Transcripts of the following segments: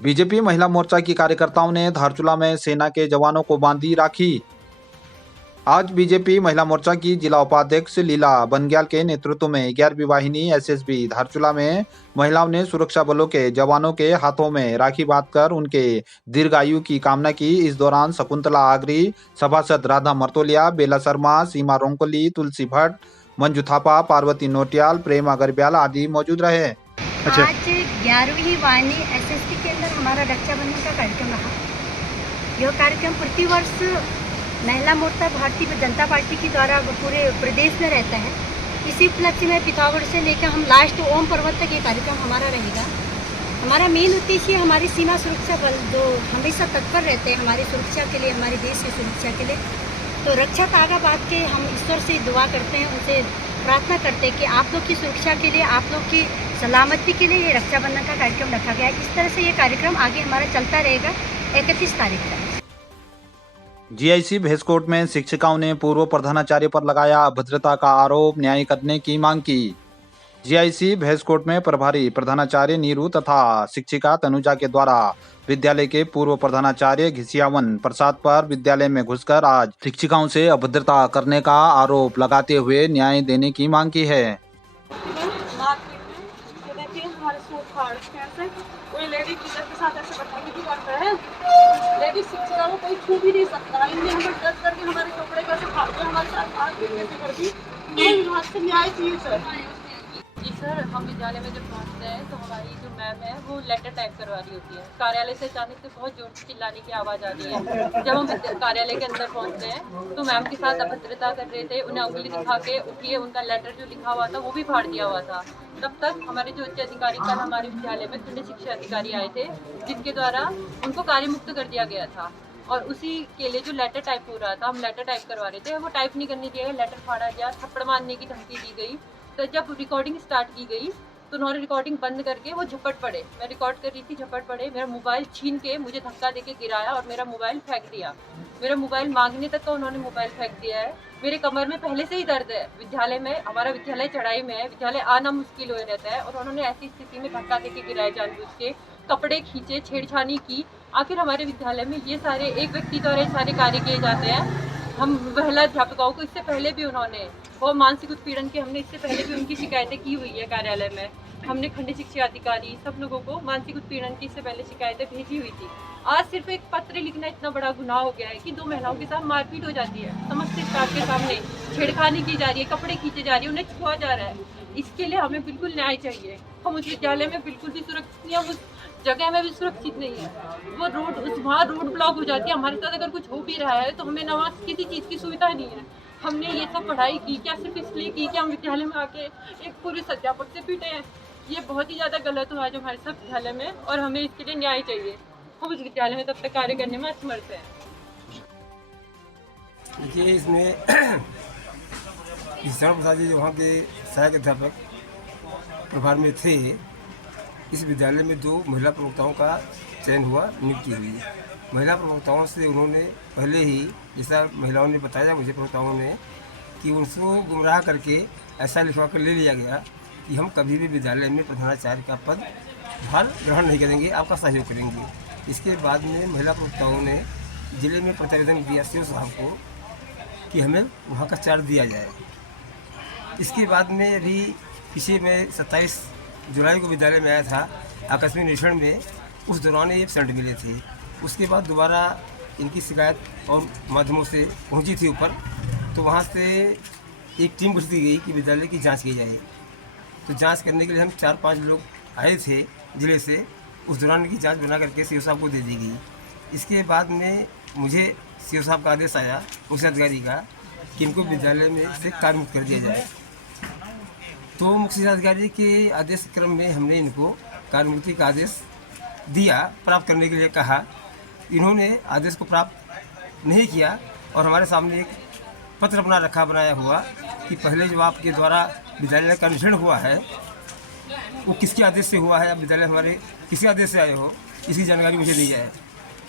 BJP महिला मोर्चा की कार्यकर्ताओं ने धारचूला में सेना के जवानों को बांधी राखी। आज बीजेपी महिला मोर्चा की जिला उपाध्यक्ष लीला बनग्याल के नेतृत्व में 11वीं वाहिनी एसएसबी धारचूला में महिलाओं ने सुरक्षा बलों के जवानों के हाथों में राखी बांधकर उनके दीर्घायु की कामना की। इस दौरान शकुंतला आगरी, सभासद राधा मर्तोलिया, बेला शर्मा, सीमा रोंकोली, तुलसी भट्ट, मंजू थापा, पार्वती नोटियाल, प्रेम अगरवाल आदि मौजूद रहे। आज 11वीं वाहिनी एसएसबी के अंदर हमारा रक्षाबंधन का कार्यक्रम रहा। यह कार्यक्रम प्रतिवर्ष महिला मोर्चा भारतीय जनता पार्टी के द्वारा पूरे प्रदेश में रहता है। इसी उपलक्ष्य में पिथौरागढ़ से लेकर हम लास्ट ओम पर्वत तक ये कार्यक्रम हमारा रहेगा। हमारा मेन उद्देश्य हमारी सीमा सुरक्षा बल जो हमेशा तत्पर रहते हैं हमारी सुरक्षा के लिए, हमारे देश की सुरक्षा के लिए। तो रक्षा तागा बांध के हम ईश्वर से दुआ करते हैं, उनसे प्रार्थना करते हैं कि आप लोग की सुरक्षा के लिए, आप लोग की सलामती के लिए ये रक्षाबंधन का कार्यक्रम रखा गया है। इस तरह से ये कार्यक्रम आगे हमारा चलता रहेगा 31 तारीख तक। जीआईसी भैंसकोट में शिक्षिकाओं ने पूर्व प्रधानाचार्य पर लगाया अभद्रता का आरोप, न्याय करने की मांग की। जीआईसी भैंसकोट में प्रभारी प्रधानाचार्य नीरू तथा शिक्षिका तनुजा के द्वारा विद्यालय के पूर्व प्रधानाचार्य घिसियावन प्रसाद पर विद्यालय में घुसकर आज शिक्षिकाओं से अभद्रता करने का आरोप लगाते हुए न्याय देने की मांग की है। कोई लेडी टीचर के साथ ऐसे बदतमीजी करता है, लेडी शिक्षिका को कोई छू भी नहीं सकता। इनने हमें डर करके हमारे कपड़े कैसे फाड़ दिए, हमारे साथ आज कैसे कर दी। हमें विभाग से न्याय चाहिए सर। जी सर, हम विद्यालय में जब पहुंचते हैं तो हमारी जो मैम है वो लेटर टाइप करवा रही होती है। कार्यालय से अचानक से बहुत जोर से चिल्लाने की आवाज़ आ रही है। जब हम कार्यालय के अंदर पहुंचते हैं तो मैम के साथ अभद्रता कर रहे थे, उन्हें उंगली दिखा के उठिए, उनका लेटर जो लिखा हुआ था वो भी फाड़ दिया हुआ था। तब तक हमारे जो उच्च अधिकारी कल हमारे विद्यालय में खंड शिक्षा अधिकारी आए थे, जिनके द्वारा उनको कार्यमुक्त कर दिया गया था। और उसी के लिए जो लेटर टाइप हो रहा था, हम लेटर टाइप करवा रहे थे, वो टाइप नहीं करने दिया गया, लेटर फाड़ा गया, थप्पड़ मारने की धमकी दी गई। तो जब रिकॉर्डिंग स्टार्ट की गई तो उन्होंने रिकॉर्डिंग बंद करके वो झपट पड़े। मैं रिकॉर्ड कर रही थी, झपट पड़े, मेरा मोबाइल छीन के मुझे धक्का देके गिराया और मेरा मोबाइल फेंक दिया। मेरा मोबाइल मांगने तक का उन्होंने मोबाइल फेंक दिया है। मेरे कमर में पहले से ही दर्द है। विद्यालय में, हमारा विद्यालय चढ़ाई में है, विद्यालय आना मुश्किल हो रहता है और उन्होंने ऐसी स्थिति में धक्का देके गिराया, जानबूझ के कपड़े खींचे, छेड़छानी की। आखिर हमारे विद्यालय में ये सारे एक व्यक्ति द्वारा ये सारे कार्य किए जाते हैं। हम महिला अध्यापकों को इससे पहले भी उन्होंने वो मानसिक उत्पीड़न के, हमने इससे पहले भी उनकी शिकायतें की हुई है कार्यालय में। हमने खंड शिक्षा अधिकारी सब लोगों को मानसिक उत्पीड़न की इससे पहले शिकायतें भेजी हुई थी। आज सिर्फ एक पत्र लिखना इतना बड़ा गुनाह हो गया है कि 2 महिलाओं के साथ मारपीट हो जाती है, समस्त स्टाफ के सामने छेड़खानी की जा रही है, कपड़े खींचे जा रही है, उन्हें छुआ जा रहा है। इसके लिए हमें बिल्कुल न्याय चाहिए। हम उस विद्यालय में बिल्कुल भी सुरक्षित नहीं, हम उस जगह में भी सुरक्षित नहीं है। वो रोड, वहाँ रोड ब्लॉक हो जाती है। हमारे साथ अगर कुछ हो भी रहा है तो हमें ना किसी चीज़ की सुविधा नहीं है। हमने ये सब पढ़ाई की क्या सिर्फ इसलिए की कि हम विद्यालय में आके एक पुरुष अध्यापक से पीटे हैं। ये बहुत ही ज़्यादा गलत हुआ है जो हमारे साथ विद्यालय में, और हमें इसके लिए न्याय चाहिए। हम उस विद्यालय में तब तक कार्य करने में असमर्थ हैं। देखिए, इसमें ईश्वर प्रसाद जी जो वहाँ के सहायक अध्यापक प्रभार में थे, इस विद्यालय में 2 महिला प्रवक्ताओं का चयन हुआ, नियुक्ति हुई। महिला प्रवक्ताओं से उन्होंने पहले ही, जैसा महिलाओं ने बताया मुझे, प्रवक्ताओं ने, कि उनको गुमराह करके ऐसा लिखवा कर ले लिया गया कि हम कभी भी विद्यालय में प्रधानाचार्य का पद भार ग्रहण नहीं करेंगे, आपका सहयोग करेंगे। इसके बाद में महिला प्रवक्ताओं ने जिले में प्रतिवेदन दिया सीओ साहब को कि हमें वहाँ का चार्ज दिया जाए। इसके बाद में अभी पिछले में 27 जुलाई को विद्यालय में आया था आकस्मिक निरीक्षण में, उस दौरान ये एब्सेंट मिले थे। उसके बाद दोबारा इनकी शिकायत और माध्यमों से पहुंची थी ऊपर, तो वहाँ से एक टीम गठित की गई कि विद्यालय की जांच की जाए। तो जांच करने के लिए हम 4-5 लोग आए थे जिले से। उस दौरान इनकी जांच बना करके सीओ साहब को दे दी गई। इसके बाद में मुझे सीओ साहब का आदेश आया उस अधिकारी का कि इनको विद्यालय में से कार्यमुक्त कर दिया जाए। तो मुख्य शिक्षा अधिकारी के आदेश क्रम में हमने इनको कार्यमुक्ति का आदेश दिया, प्राप्त करने के लिए कहा। इन्होंने आदेश को प्राप्त नहीं किया और हमारे सामने एक पत्र बनाया हुआ कि पहले जो आपके द्वारा विद्यालय का निरीक्षण हुआ है वो किसके आदेश से हुआ है, आप विद्यालय हमारे किसी आदेश से आए हो, इसकी जानकारी मुझे दी जाए।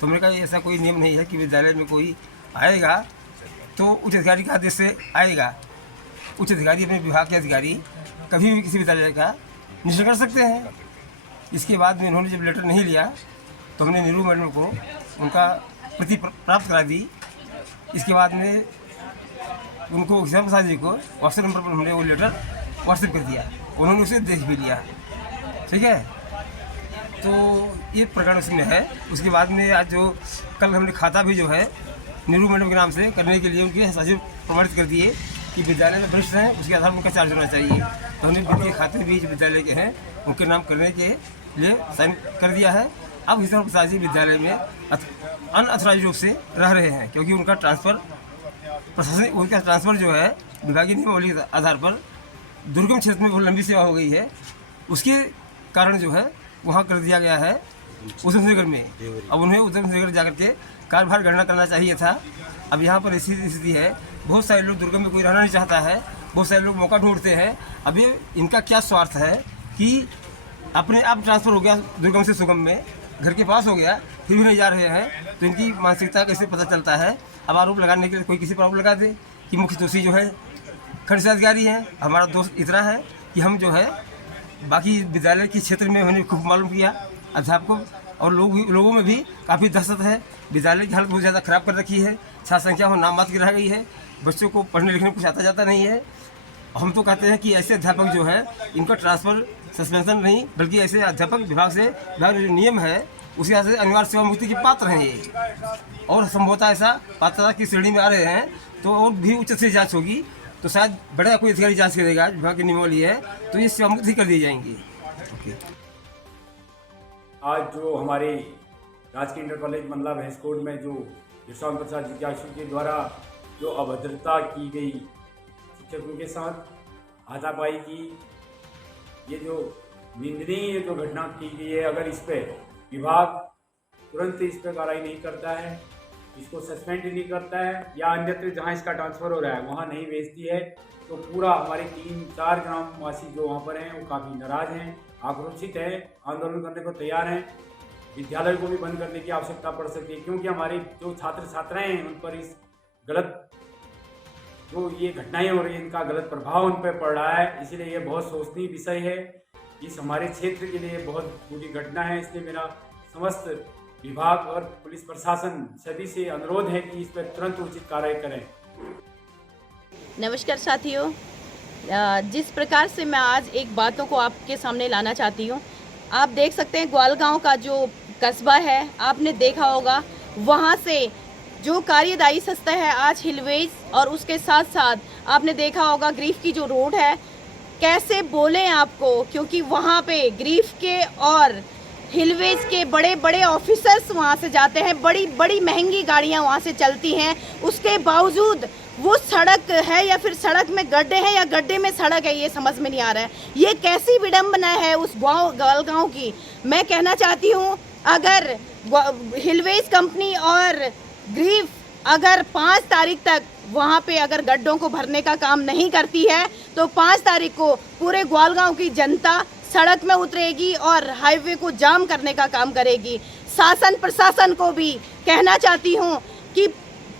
तो मैंने कहा ऐसा कोई नियम नहीं है कि विद्यालय में कोई आएगा तो उच्च अधिकारी के आदेश से आएगा। उच्च अधिकारी, अपने विभाग के अधिकारी कभी भी किसी विद्यालय का निरीक्षण कर सकते हैं। इसके बाद में इन्होंने जब लेटर नहीं लिया तो हमने नीरू मैडम को उनका प्रति प्राप्त करा दी। इसके बाद में उनको श्याम प्रसाद जी को व्हाट्सएप नंबर पर हमने वो लेटर व्हाट्सएप कर दिया, उन्होंने उसे देख भी लिया। ठीक है, तो ये प्रकरण उसमें है। उसके बाद में आज जो कल हमने खाता भी जो है नीरू मैडम के नाम से करने के लिए उनके सचिव प्रमाणित कर दिए कि विद्यालय में वरिष्ठ हैं, उसके आधार पर उनका चार्ज होना चाहिए। तो हमने वित्तीय खाते भी जो विद्यालय के हैं उनके नाम करने के लिए साइन कर दिया है। अब किशन प्रसाद जी विद्यालय में अनऑथराइज रूप से रह रहे हैं, क्योंकि उनका ट्रांसफ़र प्रशासनिक उनका ट्रांसफ़र जो है विभागीय नियमावली के आधार पर दुर्गम क्षेत्र में बहुत लंबी सेवा हो गई है, उसके कारण जो है वहाँ कर दिया गया है उधमसिंहनगर में। अब उन्हें उधमसिंहनगर जाकर के कार्यभार गणना करना चाहिए था। अब यहाँ पर ऐसी स्थिति है, बहुत सारे लोग दुर्गम में कोई रहना नहीं चाहता है, बहुत सारे लोग मौका ढूंढते हैं। अब ये इनका क्या स्वार्थ है कि अपने आप ट्रांसफ़र हो गया दुर्गम से सुगम में, घर के पास हो गया, फिर भी नहीं जा रहे हैं, तो इनकी मानसिकता कैसे पता चलता है। अब आरोप लगाने के लिए कोई किसी पर आरोप लगा दे कि मुख्य दोषी जो है खंड अधिकारी हैं। हमारा दोस्त इतना है कि हम जो है बाकी विद्यालय के क्षेत्र में हमने खूब मालूम किया, अध्यापकों और लोगों में भी काफ़ी दहशत है। विद्यालय की हालत बहुत ज़्यादा ख़राब कर रखी है, छात्र संख्या हो नाम मात्र की रह गई है, बच्चों को पढ़ने लिखने में कुछ आता जाता नहीं है। हम तो कहते हैं कि ऐसे अध्यापक जो है इनका ट्रांसफ़र सस्पेंशन नहीं, बल्कि ऐसे अध्यापक विभाग जो नियम है उसके यहाँ से अनिवार्य सेवा मुक्ति के पात्र हैं ये, और संभवतः ऐसा पात्रता की श्रेणी में आ रहे हैं तो और भी उच्च से जांच होगी, तो शायद बड़ा कोई अधिकारी जांच करेगा, विभाग की नियमावली है, तो ये सेवा मुक्ति कर दी जाएंगी। ओके। आज जो हमारे राजकीय इंटर कॉलेज मंडला भैंसकोट में जो यशवंत प्रसाद जिज्ञासु के द्वारा जो अभद्रता की गई शिक्षकों के साथ, हाथापाई की, ये जो निंदनीय जो घटना की गई है, अगर इस पर विभाग तुरंत इस पर कार्रवाई नहीं करता है, इसको सस्पेंड नहीं करता है या अन्यत्र जहां इसका ट्रांसफ़र हो रहा है वहां नहीं भेजती है, तो पूरा हमारे 3-4 ग्रामवासी जो वहां पर हैं वो काफ़ी नाराज़ हैं, आक्रोशित हैं, आंदोलन करने को तैयार हैं। विद्यालय को भी बंद करने की आवश्यकता पड़ सकती है, क्योंकि हमारे जो छात्र छात्राएँ हैं उन पर इस गलत जो ये घटनाएं हो रही हैं इनका गलत प्रभाव उन पर पड़ रहा है। इसलिए ये बहुत सोचनीय विषय है, इस हमारे क्षेत्र के लिए बहुत बुरी घटना है। इसलिए मेरा समस्त विभाग और पुलिस प्रशासन सभी से अनुरोध है कि इस पर तुरंत उचित कार्रवाई करें। नमस्कार साथियों, जिस प्रकार से मैं आज एक बातों को आपके सामने लाना चाहती हूँ, आप देख सकते हैं ग्वालगांव का जो कस्बा है, आपने देखा होगा वहाँ से जो कार्यदायी संस्था है आज हिलवेज, और उसके साथ साथ आपने देखा होगा ग्रीफ की जो रोड है, कैसे बोलें आपको, क्योंकि वहाँ पे ग्रीफ के और हिलवेज के बड़े बड़े ऑफिसर्स वहाँ से जाते हैं, बड़ी बड़ी महंगी गाड़ियाँ वहाँ से चलती हैं, उसके बावजूद वो सड़क है या फिर सड़क में गड्ढे हैं या गड्ढे में सड़क है, ये समझ में नहीं आ रहा है। ये कैसी विडंबना है उस ग्वालगांव की। मैं कहना चाहती हूँ, अगर हिलवेज कंपनी और ग्रीफ अगर 5 तारीख तक वहाँ पे अगर गड्ढों को भरने का काम नहीं करती है, तो 5 तारीख को पूरे ग्वालगांव की जनता सड़क में उतरेगी और हाईवे को जाम करने का काम करेगी। शासन प्रशासन को भी कहना चाहती हूँ कि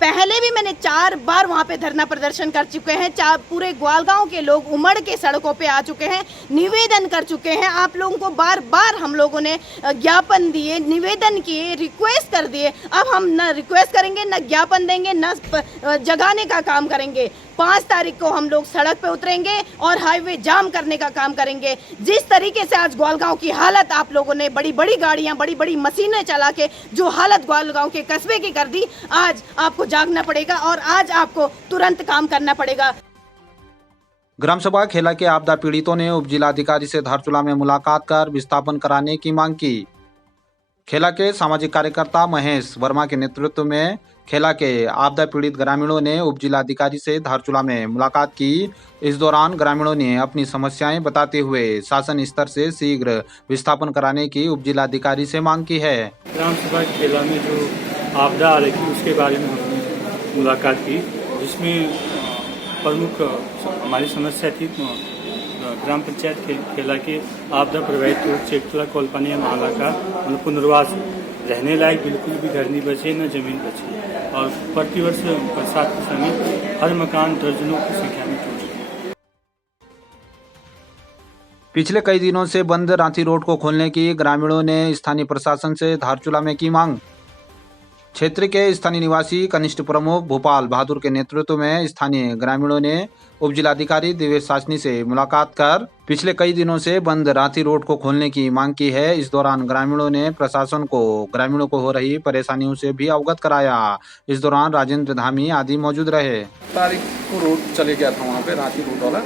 पहले भी मैंने 4 बार वहाँ पे धरना प्रदर्शन कर चुके हैं, पूरे ग्वालगांव के लोग उमड़ के सड़कों पे आ चुके हैं, निवेदन कर चुके हैं। आप लोगों को बार बार हम लोगों ने ज्ञापन दिए, निवेदन किए, रिक्वेस्ट कर दिए। अब हम न रिक्वेस्ट करेंगे, न ज्ञापन देंगे, न जगाने का काम करेंगे। 5 तारीख को हम लोग सड़क पे उतरेंगे और हाईवे जाम करने का काम करेंगे। जिस तरीके से आज ग्वालगांव की हालत आप लोगों ने बड़ी बड़ी गाड़ियां, बड़ी बड़ी मशीनें चला के जो हालत ग्वालगांव के कस्बे की कर दी, आज आपको जागना पड़ेगा और आज आपको तुरंत काम करना पड़ेगा। ग्राम सभा खेला के आपदा पीड़ितों ने उप जिलाधिकारी से धारचूला में मुलाकात कर विस्थापन कराने की मांग की। खेला के सामाजिक कार्यकर्ता महेश वर्मा के नेतृत्व में खेला के आपदा पीड़ित ग्रामीणों ने उप जिलाधिकारी से धारचूला में मुलाकात की। इस दौरान ग्रामीणों ने अपनी समस्याएं बताते हुए शासन स्तर से शीघ्र विस्थापन कराने की उप जिलाधिकारी से मांग की है। ग्राम सभा खेला में जो आपदा आ रही थी उसके बारे में हमने मुलाकात की, जिसमें प्रमुख हमारी समस्या थी ग्राम पंचायत खेला के आपदा प्रभावित रोड चेकला कोलपानिया नाला का पुनर्वास। रहने लायक बिल्कुल भी घर नहीं बचे, न जमीन बची, और प्रतिवर्ष बरसात के समय हर मकान दर्जनों की संख्या में टूट रहे। पिछले कई दिनों से बंद रांची रोड को खोलने की ग्रामीणों ने स्थानीय प्रशासन से धारचूला में की मांग। क्षेत्र के स्थानीय निवासी कनिष्ठ प्रमुख भोपाल बहादुर के नेतृत्व में स्थानीय ग्रामीणों ने उप जिलाधिकारी दिवेश सासनी से मुलाकात कर पिछले कई दिनों से बंद रांची रोड को खोलने की मांग की है। इस दौरान ग्रामीणों ने प्रशासन को ग्रामीणों को हो रही परेशानियों से भी अवगत कराया। इस दौरान राजेंद्र धामी आदि मौजूद रहे। तारीख को रोड चले गया था वहाँ पे रांची रोड वाला,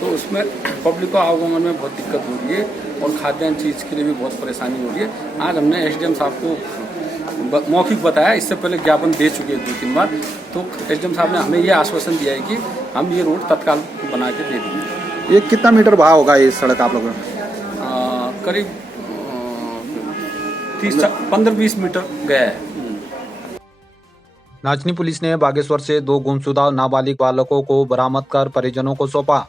तो उसमें पब्लिक को आवागमन में बहुत दिक्कत हो रही है और खाद्यान्न चीज़ के लिए भी बहुत परेशानी हो रही है। आज हमने एसडीएम साहब को मौखिक बताया, इससे पहले ज्ञापन दे चुके हैं 2-3 बार, तो एसडीएम साहब ने हमें ये आश्वासन दिया है कि हम ये रोड तत्काल बना के दे देंगे। ये कितना मीटर बड़ा होगा ये सड़क आप लोगों करीब 15-20 मीटर गया है। नाचनी पुलिस ने बागेश्वर से 2 गुमशुदा नाबालिग बालकों को बरामद कर परिजनों को सौंपा।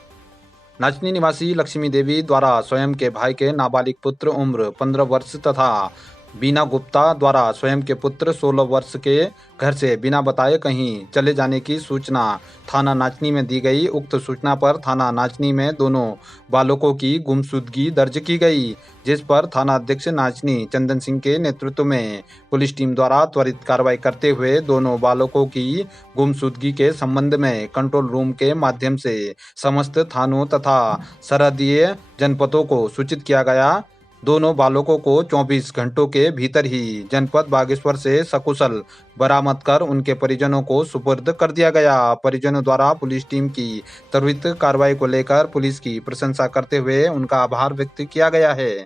नाचनी निवासी लक्ष्मी देवी द्वारा स्वयं के भाई के नाबालिग पुत्र उम्र 15 वर्ष तथा बीना गुप्ता द्वारा स्वयं के पुत्र 16 वर्ष के घर से बिना बताए कहीं चले जाने की सूचना थाना नाचनी में दी गई। उक्त सूचना पर थाना नाचनी में दोनों बालकों की गुमशुदगी दर्ज की गई, जिस पर थाना अध्यक्ष नाचनी चंदन सिंह के नेतृत्व में पुलिस टीम द्वारा त्वरित कार्रवाई करते हुए दोनों बालकों की गुमशुदगी के संबंध में कंट्रोल रूम के माध्यम से समस्त थानों तथा सरहदीय जनपदों को सूचित किया गया। दोनों बालकों को 24 घंटों के भीतर ही जनपद बागेश्वर से सकुशल बरामद कर उनके परिजनों को सुपुर्द कर दिया गया। परिजनों द्वारा पुलिस टीम की त्वरित कार्रवाई को लेकर पुलिस की प्रशंसा करते हुए उनका आभार व्यक्त किया गया है।